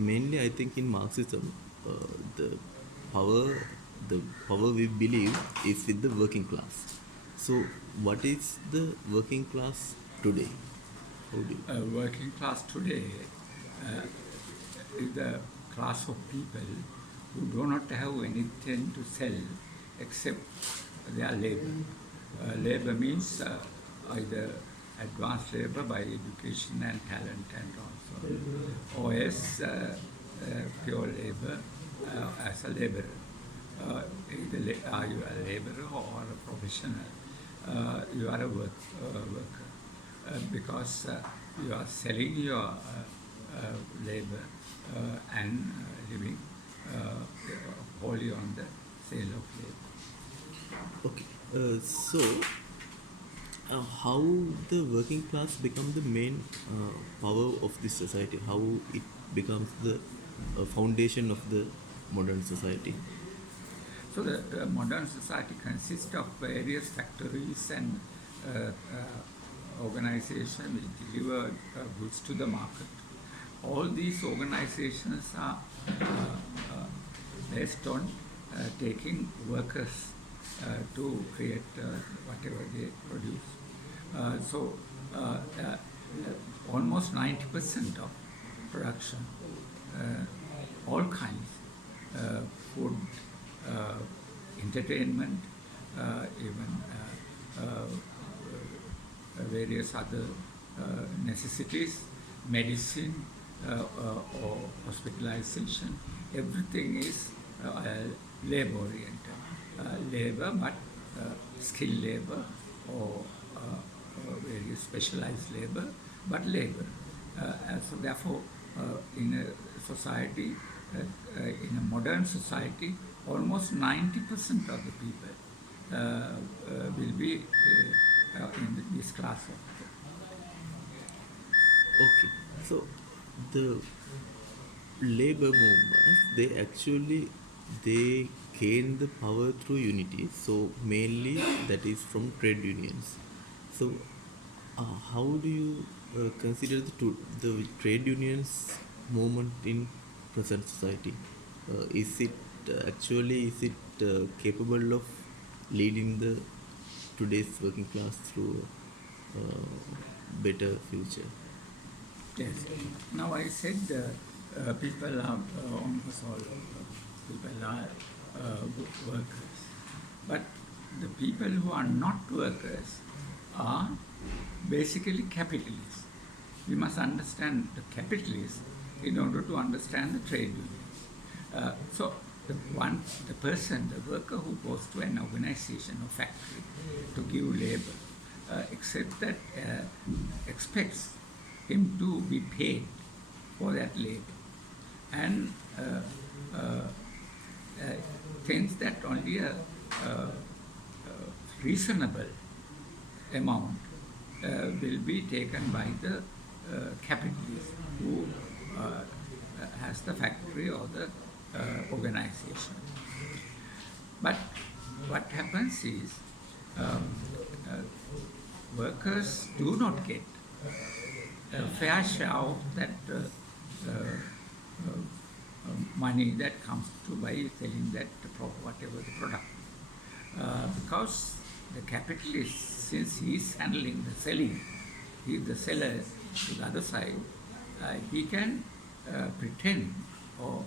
mainly I think in Marxism, the power, the power we believe is with the working class. So, what is the working class today? How do you? Working class today uh, is the class of people who do not have anything to sell except their labor. Labor means either advanced labor by education and talent and also, or else pure labor as a laborer. Either are you a laborer or a professional, you are a worker. Because you are selling your labor and living wholly on the sale of labor. Okay. How the working class become the main power of this society? How it becomes the foundation of the modern society? So the modern society consists of various factories and organizations which deliver goods to the market. All these organizations are based on taking workers to create whatever they produce. So almost 90% of production, all kinds, food, entertainment, even various other necessities, medicine or hospitalization, everything is labor oriented. Labor, but skilled labor or very specialized labor, but labor. So therefore, in a society, in a modern society, almost 90% of the people will be in this class of people. Okay. So the labor movements, they gain the power through unity. So mainly that is from trade unions. So how do you consider the trade unions movement in present society? Is it capable of leading the today's working class through better future? Yes. Now I said people are almost all people are workers, but the people who are not workers are basically capitalists. We must understand the capitalists in order to understand the trade union. So the person, the worker who goes to an organization or factory to give labor, expects him to be paid for that labor, and thinks that only a reasonable amount will be taken by the capitalist who has the factory or the organization. But what happens is workers do not get a fair share of that money that comes to by selling that whatever the product. Because the capitalist, since he is handling the selling, he is the seller to the other side, he can pretend or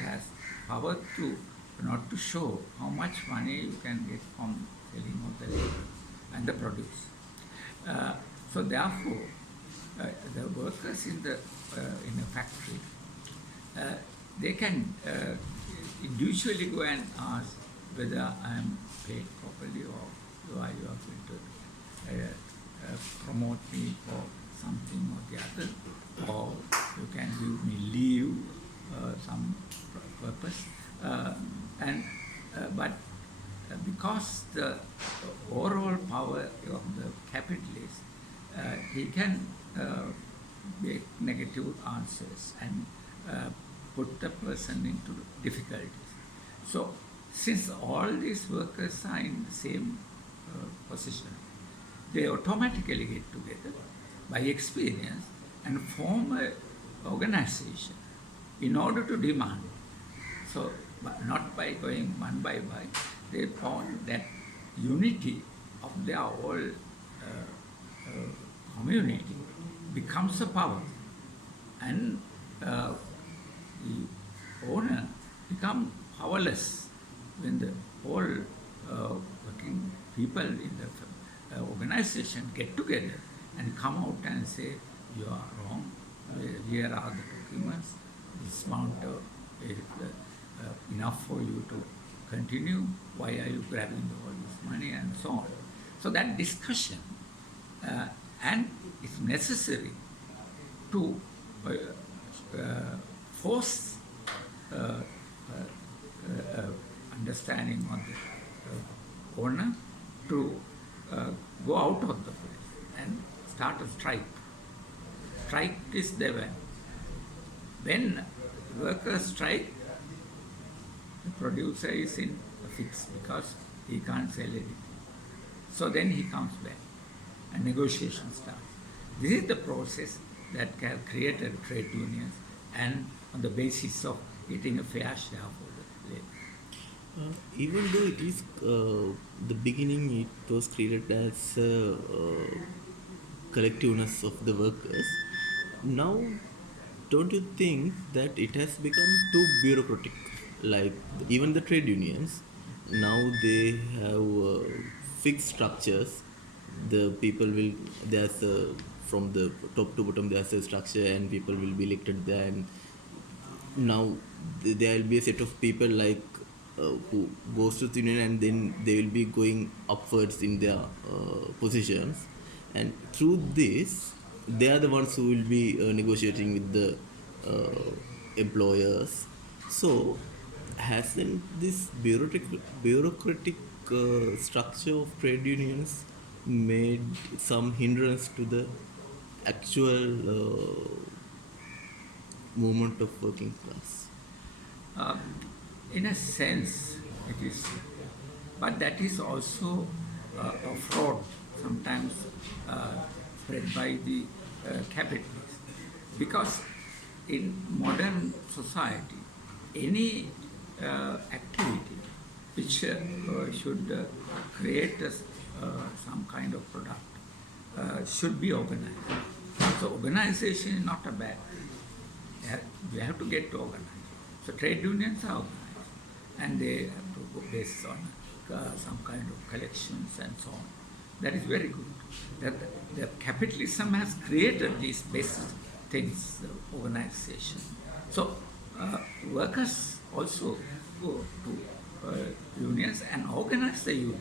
has power to not to show how much money you can get from selling of the labor and the produce. So therefore, the workers in a factory, they can individually go and ask whether I am paid properly or are you are going to promote me for something or the other, or you can give me leave, some purpose. But because the overall power of the capitalist, he can make negative answers and put the person into difficulties. So, since all these workers are in the same position, they automatically get together by experience and form a organization in order to demand. So, but not by going one by one, they found that unity of their whole community becomes a power, and the owner become powerless when the whole working people in the organization get together and come out and say, you are wrong, here are the documents, this amount is enough for you to continue, why are you grabbing all this money, and so on. So that discussion, and it's necessary to force understanding on the owner to go out of the place and start a strike. Strike is the event. When workers strike, the producer is in a fix because he can't sell anything. So then he comes back and negotiation starts. This is the process that have created trade unions, and on the basis of getting a fair share for the labor. Even though it is the beginning, it was created as collectiveness of the workers. Now, don't you think that it has become too bureaucratic? Like even the trade unions, now they have fixed structures. The people will there's a, from the top to bottom there's a structure, and people will be elected there. And now there will be a set of people like who goes to the union, and then they will be going upwards in their positions, and through this they are the ones who will be negotiating with the employers. So hasn't this bureaucratic structure of trade unions made some hindrance to the actual movement of working class? In a sense, it is, but that is also a fraud sometimes spread by the capitalists. Because in modern society, any activity which should create some kind of product should be organized. So organization is not a bad thing. We have to get to organize. So trade unions are organized, and they have to go based on some kind of collections and so on. That is very good. That the capitalism has created these basic things, the organization. So workers also go to unions and organize the union.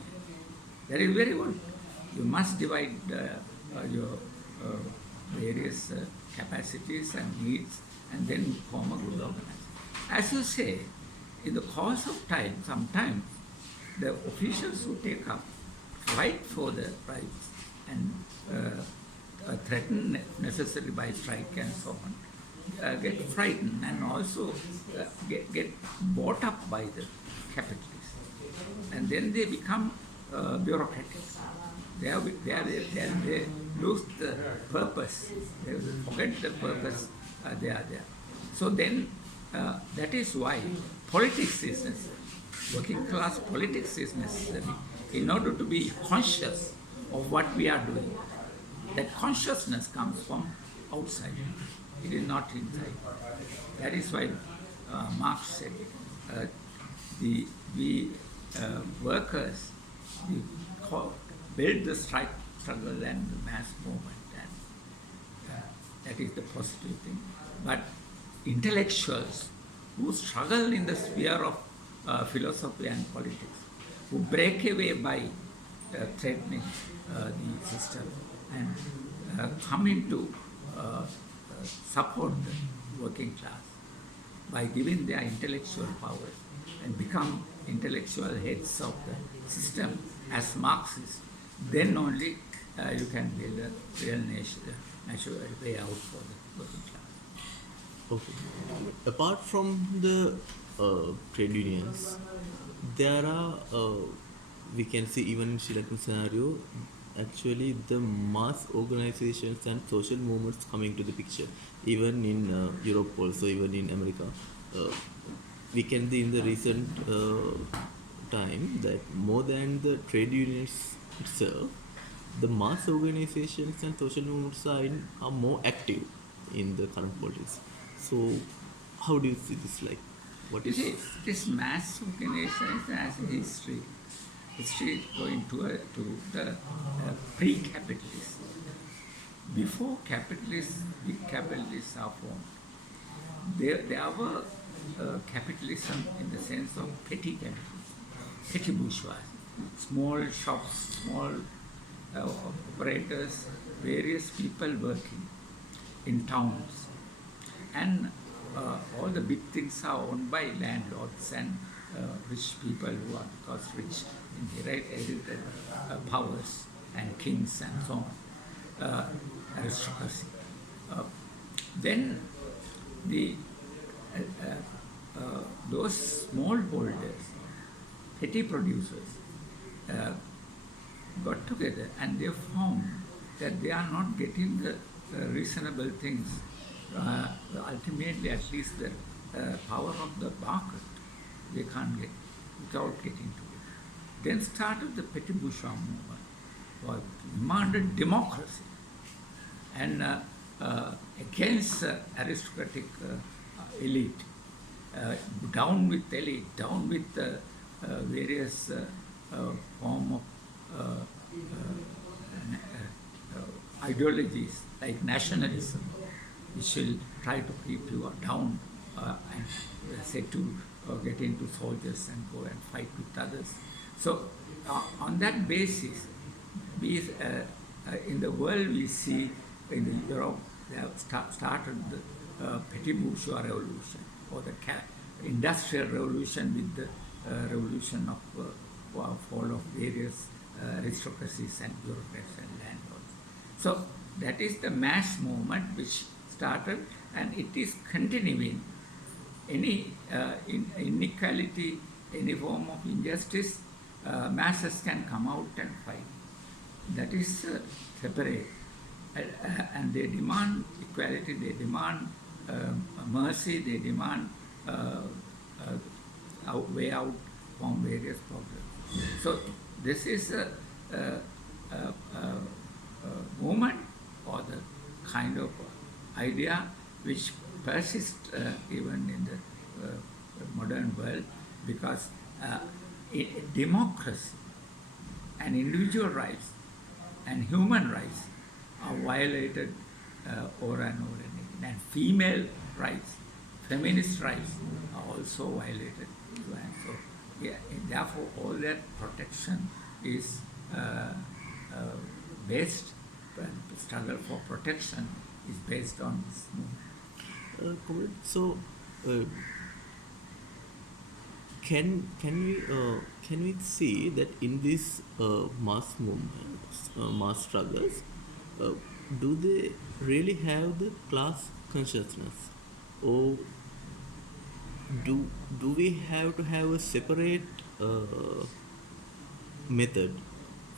That is very good. You must divide your various capacities and needs, and then form a good organization. As you say, in the course of time, sometimes the officials who take up fight for the rights and threatened necessarily by strike and so on, get frightened and also get bought up by the capitalists. And then they become bureaucratic. They lose the purpose. They forget the purpose they are there. So then that is why politics is necessary. Working class politics is necessary in order to be conscious of what we are doing. That consciousness comes from outside. It is not inside. That is why Marx said we workers build the struggle and the mass movement, and that is the positive thing. But intellectuals who struggle in the sphere of philosophy and politics, who break away by threatening the system and come into support the working class by giving their intellectual powers and become intellectual heads of the system as Marxists, then only you can build a real natural way out for the working class. Okay. Apart from the trade unions, there are we can see even in Sri Lankan scenario, actually the mass organizations and social movements coming to the picture. Even in Europe, also even in America, uh, we can see in the recent time that more than the trade unions itself, the mass organizations and social movements are more active in the current politics. So, how do you see this? Like, what You is? see, this mass organization has a history. History is going to the pre-capitalist. Before capitalists, big capitalists are formed, there were capitalism in the sense of petty capitalism, petty bourgeoisie, small shops, small operators, various people working in towns. And all the big things are owned by landlords and rich people who are, because rich inherited powers and kings and so on, aristocracy. Uh, then the those small holders, petty producers, uh, got together and they found that they are not getting the reasonable things. Ultimately, at least the power of the market, they can't get without getting to it. Then started the petty bourgeois movement, or demanded democracy and against aristocratic elite. Down with elite, down with various form of ideologies like nationalism, which will try to keep you down and say to get into soldiers and go and fight with others. So on that basis, we, in the world we see in Europe, they have started the petty bourgeois revolution or the industrial revolution with the revolution of fall of various aristocracies and bureaucrats and landlords. So that is the mass movement which started, and it is continuing. Any inequality, any form of injustice, masses can come out and fight. That is separate. And they demand equality, they demand mercy, they demand way out from various problems. So this is a movement or the kind of idea which persists even in the modern world, because democracy and individual rights and human rights are violated over and over again. And female rights, feminist rights are also violated. So, yeah, therefore, all that protection is based, the struggle for protection is based on this movement. So, can we see that in these mass movements, mass struggles, do they really have the class consciousness, or do we have to have a separate method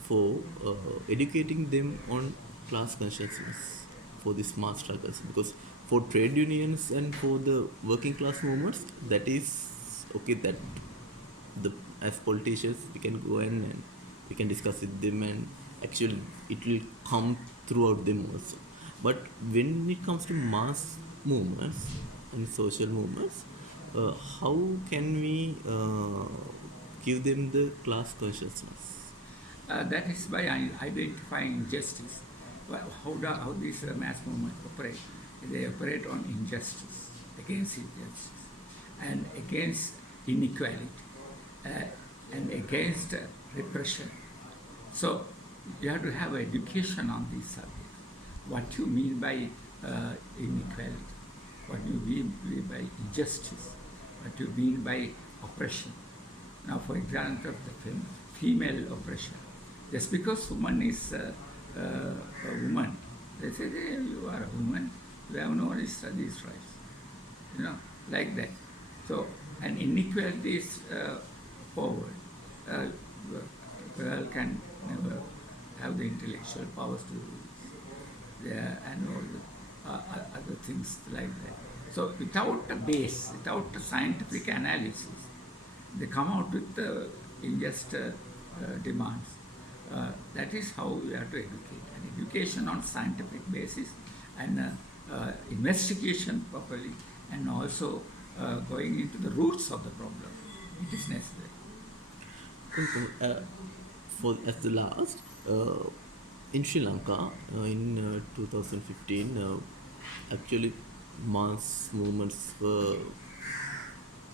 for educating them on class consciousness for these mass struggles? Because for trade unions and for the working class movements, that is okay, that the as politicians we can go in and we can discuss with them, and actually it will come throughout them also. But when it comes to mass movements and social movements, how can we give them the class consciousness? That is by identifying injustice. Well, how these mass movements operate? They operate on injustice, against injustice, and against inequality, and against repression. So you have to have education on these subjects. What you mean by inequality? What you mean by injustice? What you mean by oppression? Now, for example, the female oppression. Just because woman is a woman, they say, hey, you are a woman, you have no these rights. You know, like that. So, and inequality is forward. Girl can never have the intellectual powers to do this, and all the other things like that. So without a base, without a scientific analysis, they come out with just demands. That is how we have to educate. And education on scientific basis and investigation properly, and also going into the roots of the problem. It is necessary. For as the last, in Sri Lanka in 2015, actually mass movements were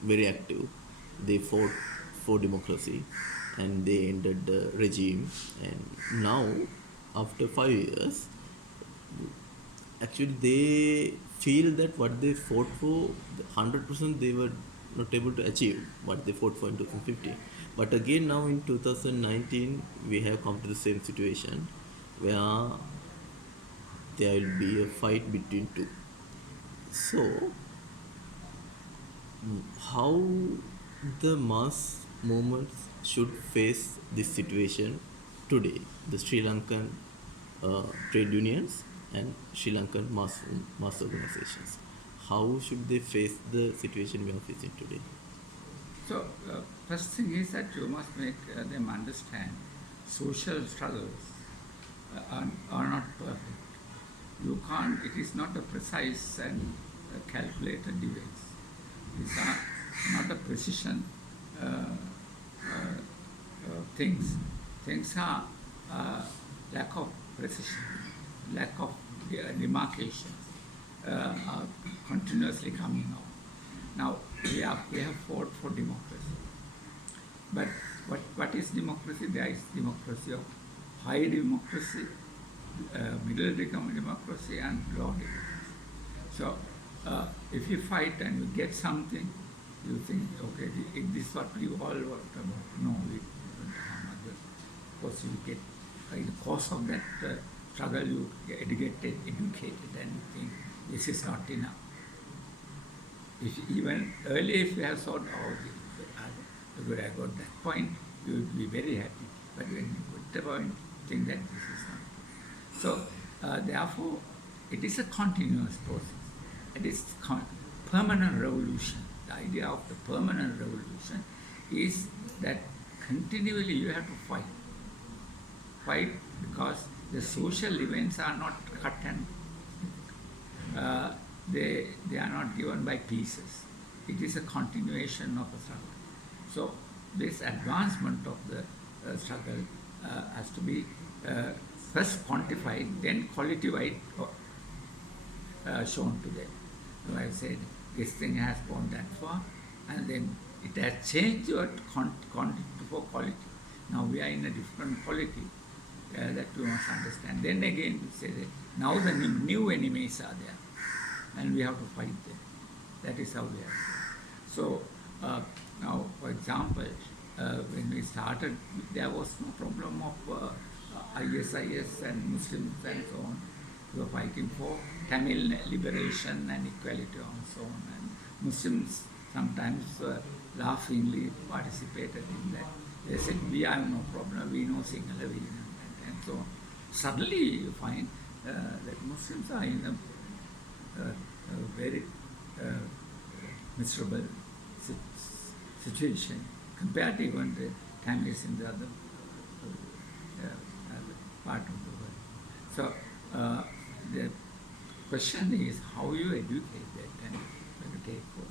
very active. They fought for democracy and they ended the regime. And now, after 5 years, actually they feel that what they fought for, 100% they were not able to achieve what they fought for in 2015. But again, now in 2019, we have come to the same situation where there will be a fight between two. So, how the mass movements should face this situation today? The Sri Lankan trade unions and Sri Lankan mass organizations. How should they face the situation we are facing today? So, first thing is that you must make them understand social struggles are not perfect. You can't, it is not a precise and calculated device. These are not a precision things. Things are lack of precision, lack of demarcation are continuously coming out. Now, we have fought for democracy. But what is democracy? There is democracy of high democracy, middle democracy, and low democracy. So, if you fight and you get something, you think, okay, this is what we all worked about. No, we don't harm others. Of course, you get, in the course of that struggle, you get educated, and you think this is not enough. Even earlier, if you have thought, oh, good, I got that point, you would be very happy. But when you put the point, you think that this is not. So, therefore, it is a continuous process. It is permanent revolution. The idea of the permanent revolution is that continually you have to fight. Fight because the social events are not cut and they are not given by pieces. It is a continuation of a struggle. So this advancement of the struggle has to be first quantified, then quality-wise shown to them. So I said, this thing has gone that far, and then it has changed your quantity for quality. Now we are in a different quality that we must understand. Then again, we say that now the new enemies are there, and we have to fight them. That is how we are. So now, for example, when we started, there was no problem of ISIS and Muslims and so on. We were fighting for Tamil liberation and equality and so on. And Muslims sometimes laughingly participated in that. They said, we have no problem, we know singular, we know that, and so on. Suddenly you find that Muslims are in a very miserable situation compared to even the Tamils in the other part of the world. So the question is how you educate that and educate for.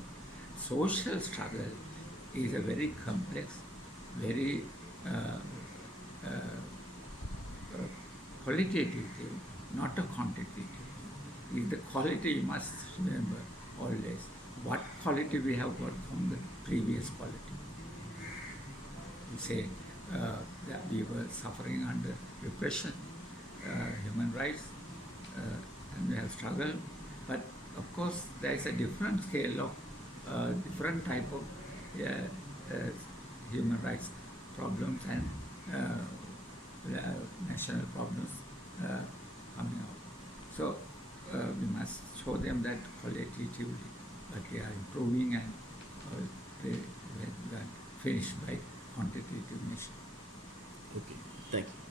Social struggle is a very complex, very qualitative thing, not a quantitative. Is the quality you must remember always. What quality we have got from the previous quality. We say that we were suffering under repression, human rights, and we have struggled. But of course, there is a different scale of different type of human rights problems and national problems coming out. So we must show them that qualitatively, but we are improving and they are finished by quantitative measure. Okay, thank you.